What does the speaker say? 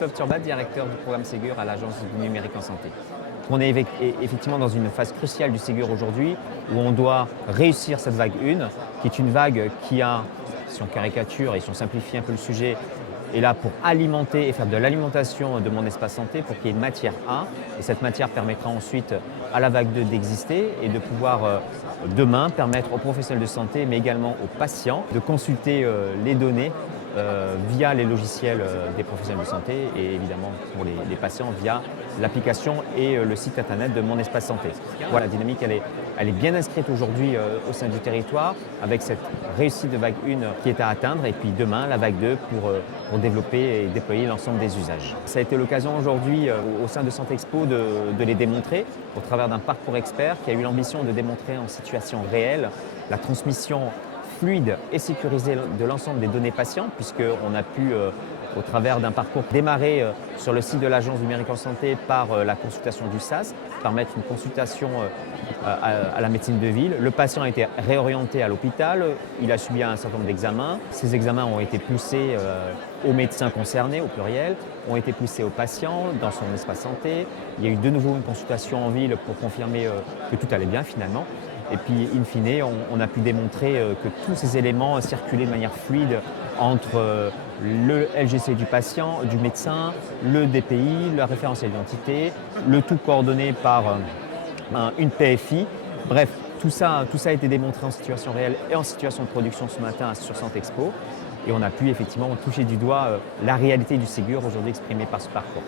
Christophe Turbat, directeur du programme Ségur à l'Agence du numérique en santé. On est effectivement dans une phase cruciale du Ségur aujourd'hui où on doit réussir cette vague 1, qui est une vague qui a, si on caricature et si on simplifie un peu le sujet, est là pour alimenter et faire de l'alimentation de mon espace santé pour qu'il y ait une matière A. Et cette matière permettra ensuite à la vague 2 d'exister et de pouvoir demain permettre aux professionnels de santé, mais également aux patients, de consulter les données via les logiciels des professionnels de santé et évidemment pour les patients via l'application et le site internet de Mon Espace Santé. Voilà, la dynamique elle est bien inscrite aujourd'hui au sein du territoire avec cette réussite de vague 1 qui est à atteindre et puis demain la vague 2 pour développer et déployer l'ensemble des usages. Ça a été l'occasion aujourd'hui au sein de Santé Expo de les démontrer au travers d'un parcours expert qui a eu l'ambition de démontrer en situation réelle la transmission fluide et sécurisée de l'ensemble des données patients, puisqu'on a pu, au travers d'un parcours démarré sur le site de l'Agence du numérique en santé par la consultation du SAS, permettre une consultation à la médecine de ville. Le patient a été réorienté à l'hôpital, il a subi un certain nombre d'examens. Ces examens ont été poussés aux médecins concernés, au pluriel, ont été poussés aux patients dans son espace santé. Il y a eu de nouveau une consultation en ville pour confirmer que tout allait bien finalement. Et puis, in fine, on a pu démontrer que tous ces éléments circulaient de manière fluide entre le LGC du patient, du médecin, le DPI, la référentiel d'identité, le tout coordonné par une PFI. Bref, tout ça a été démontré en situation réelle et en situation de production ce matin sur Santé Expo. Et on a pu effectivement toucher du doigt la réalité du Ségur aujourd'hui exprimée par ce parcours.